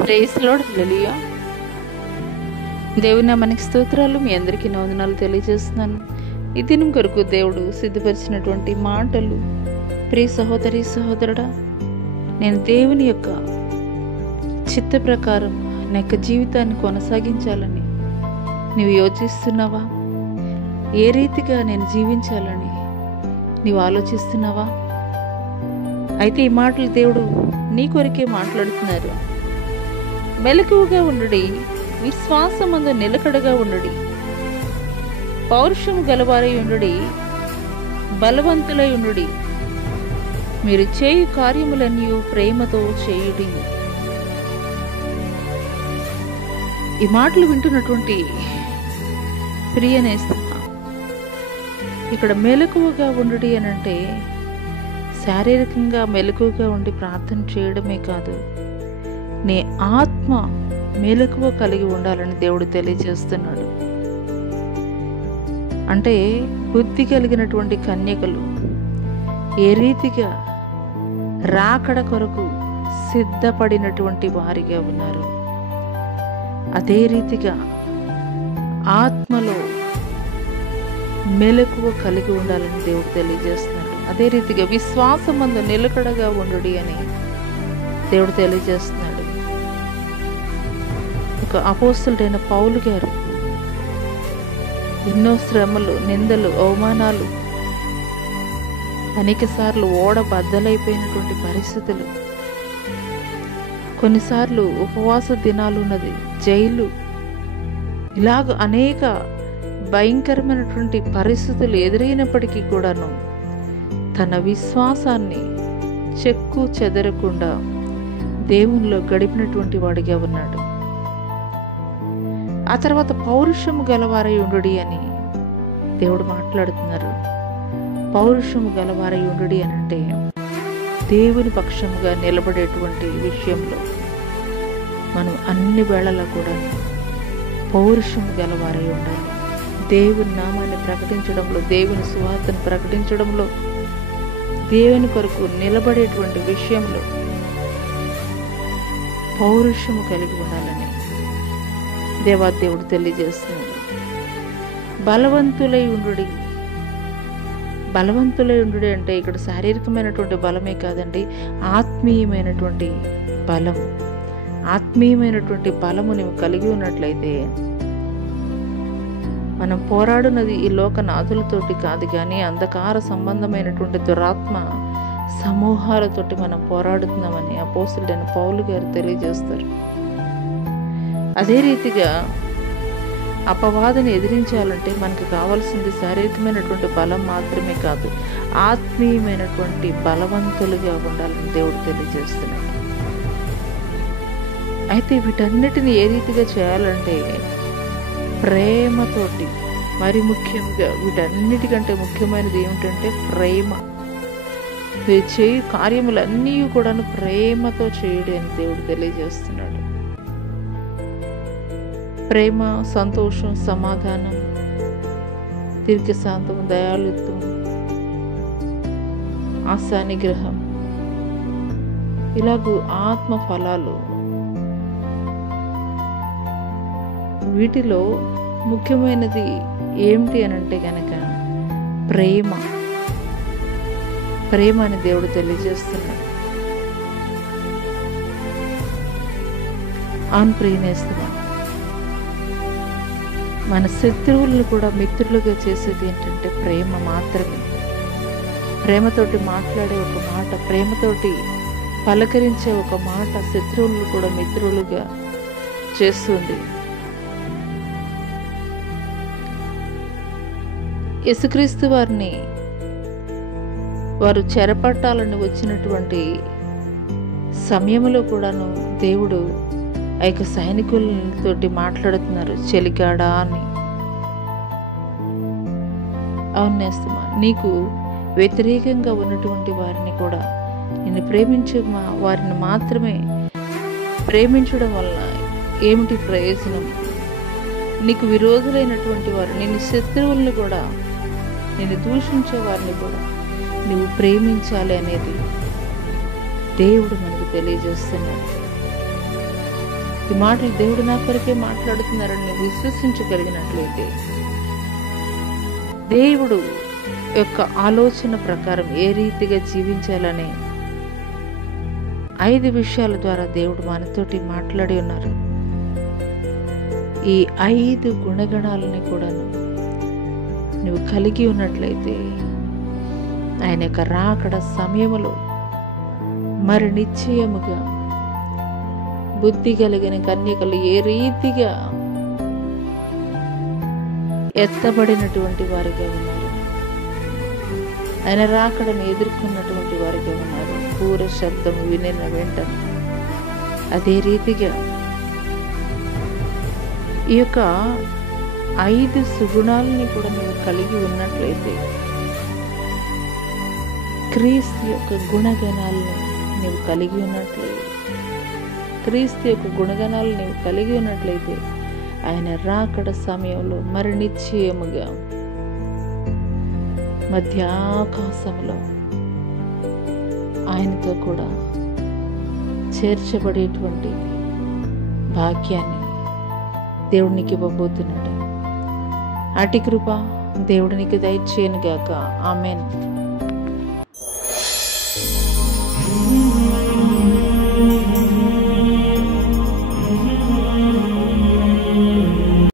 Praise lord. హల్లెలూయా. దేవుని నామానికి స్తోత్రాలు. మీ అందరికీ వందనాలు తెలియజేస్తున్నాను. ఈ దినం కొరకు దేవుడు సిద్ధపరిచినటువంటి మాటలు. ప్రియ సహోదరి సహోదరుడా, నేను దేవుని యొక్క చిత్త ప్రకారం నా యొక్క జీవితాన్ని కొనసాగించాలని నీవు యోచిస్తున్నావా? ఏ రీతిగా నేను జీవించాలని నీవు ఆలోచిస్తున్నావా? అయితే ఈ మాటలు దేవుడు నీ కొరకే మాట్లాడుతున్నారు. మెలకువగా ఉండుడి, విశ్వాసమందు నిలకడగా ఉండుడి, పౌరుషము గలవారై ఉండుడి, బలవంతులై ఉండుడి, మీరు చేయు కార్యములన్నీ ప్రేమతో చేయుడి. ఈ మాటలు వింటున్నటువంటి ప్రియనేస్తున్నా, ఇక్కడ మెలకువగా ఉండుడి అని అంటే శారీరకంగా మెలకువగా ఉండి ప్రార్థన చేయడమే కాదు, నీ ఆత్మ మెలకువ కలిగి ఉండాలని దేవుడు తెలియజేస్తున్నాడు. అంటే బుద్ధి కలిగినటువంటి కన్యకలు ఏ రీతిగా రాకడ కొరకు సిద్ధపడినటువంటి వారిగా ఉన్నారు, అదే రీతిగా ఆత్మలో మెలకువ కలిగి ఉండాలని దేవుడు తెలియజేస్తున్నాడు. అదే రీతిగా విశ్వాసమందు నిలకడగా ఉండుడి అని దేవుడు తెలియజేస్తున్నాడు. ఒక అపోస్తలుడైన పౌలు గారు ఎన్నో శ్రమలు, నిందలు, అవమానాలు, అనేక సార్లు ఓడ బద్దలైపోయినటువంటి పరిస్థితులు, కొన్నిసార్లు ఉపవాస దినాలు ఉన్నది, జైలు, ఇలాగ అనేక భయంకరమైనటువంటి పరిస్థితులు ఎదురైనప్పటికీ కూడాను తన విశ్వాసాన్ని చెక్కు చెదరకుండా దేవునిలో గడిపినటువంటి వాడిగా ఉన్నాడు. ఆ తర్వాత పౌరుషము గలవారై ఉండుడి అని దేవుడు మాట్లాడుతున్నారు. పౌరుషము గలవారై ఉండుడి అని అంటే దేవుని పక్షముగా నిలబడేటువంటి విషయంలో మనం అన్ని వేళలా కూడా పౌరుషము గలవారై ఉండాలి. దేవుని నామాన్ని ప్రకటించడంలో, దేవుని సువార్తను ప్రకటించడంలో, దేవుని కొరకు నిలబడేటువంటి విషయంలో పౌరుషము కలిగి ఉండాలని దేవాదేవుడు తెలియజేస్తున్నాడు. బలవంతులై ఉండుడి. బలవంతులై ఉండుడి అంటే ఇక్కడ శారీరకమైనటువంటి బలమే కాదండి, ఆత్మీయమైనటువంటి బలం. ఆత్మీయమైనటువంటి బలము నీవు కలిగి ఉన్నట్లయితే, మనం పోరాడున్నది ఈ లోకనాథులతోటి కాదు కానీ అంధకార సంబంధమైనటువంటి దురాత్మ సమూహాలతోటి మనం పోరాడుతున్నామని అపోస్తలుడైన పౌలు గారు తెలియజేస్తారు. అదే రీతిగా అపవాదిని ఎదిరించాలంటే మనకు కావాల్సింది శారీరకమైనటువంటి బలం మాత్రమే కాదు, ఆత్మీయమైనటువంటి బలవంతులుగా ఉండాలని దేవుడు తెలియజేస్తున్నాడు. అయితే వీటన్నిటిని ఏ రీతిగా చేయాలంటే ప్రేమతోటి, మరి ముఖ్యంగా వీటన్నిటికంటే ముఖ్యమైనది ఏమిటంటే ప్రేమ. మీరు చేయు కార్యములన్నీ కూడా ప్రేమతో చేయడం అని దేవుడు తెలియజేస్తున్నాడు. ప్రేమ, సంతోషం, సమాధానం, దీర్ఘశాంతం, దయాళుత్వం, ఆశానిగ్రహం, ఇలాగూ ఆత్మ ఫలాలు. వీటిలో ముఖ్యమైనది ఏమిటి అని అంటే కనుక ప్రేమ. ప్రేమ అని దేవుడు తెలియజేస్తున్నాడు. అవును ప్రియనేస్తున్నా, మన శత్రువులను కూడా మిత్రులుగా చేసేది ఏంటంటే ప్రేమ మాత్రమే. ప్రేమతోటి మాట్లాడే ఒక మాట, ప్రేమతోటి పలకరించే ఒక మాట శత్రువులను కూడా మిత్రులుగా చేస్తుంది. యేసుక్రీస్తు వారిని వారు చెరపట్టాలని వచ్చినటువంటి సమయంలో కూడాను దేవుడు ఆ యొక్క సైనికులతోటి మాట్లాడుతున్నారు, చెలికాడా అని. అవునేస్తమా, నీకు వ్యతిరేకంగా ఉన్నటువంటి వారిని కూడా నిన్ను ప్రేమించే వారిని మాత్రమే ప్రేమించడం వల్ల ఏమిటి ప్రయోజనం? నీకు విరోధులైనటువంటి వారు, నిన్ను శత్రువులను కూడా, నిన్ను దూషించే వారిని కూడా నువ్వు ప్రేమించాలి అనేది దేవుడు మనకు తెలియజేస్తున్నాడు. ఈ మాటలు దేవుడు నా కొరకే మాట్లాడుతున్నారని నువ్వు విశ్వసించగలిగినట్లయితే, దేవుడు యొక్క ఆలోచన ప్రకారం ఏ రీతిగా జీవించాలనే 5 విషయాల ద్వారా దేవుడు మనతోటి మాట్లాడి ఉన్నారు. ఈ 5 గుణగణాలని కూడా నువ్వు కలిగి ఉన్నట్లయితే ఆయన యొక్క రాకడ సమయములో మరి నిశ్చయముగా బుద్ధి కలిగిన కన్యకలు ఏ రీతిగా ఎత్తబడినటువంటి వారిగా ఉన్నారు, ఆయన రాకడను ఎదుర్కొన్నటువంటి వారిగా ఉన్నారు. పూర శబ్దం వినిన వెంటనే అదే రీతిగా ఈ యొక్క 5 సుగుణాలని కూడా నువ్వు కలిగి ఉన్నట్లయితే, క్రీస్తు యొక్క గుణగణాలని నువ్వు కలిగి ఉన్నట్లయితే, క్రీస్తు యొక్క గుణగణాలు నీవు కలిగి ఉన్నట్లయితే ఆయన రాకడ సమయంలో మరి నిశ్చయముగా మధ్యాకాశంలో ఆయనతో కూడా చేర్చబడేటువంటి భాగ్యాన్ని దేవునికి ఇవ్వబోతున్నాడు. అటు కృప దేవుడినికి దయచేయను గాక. ఆమేన్.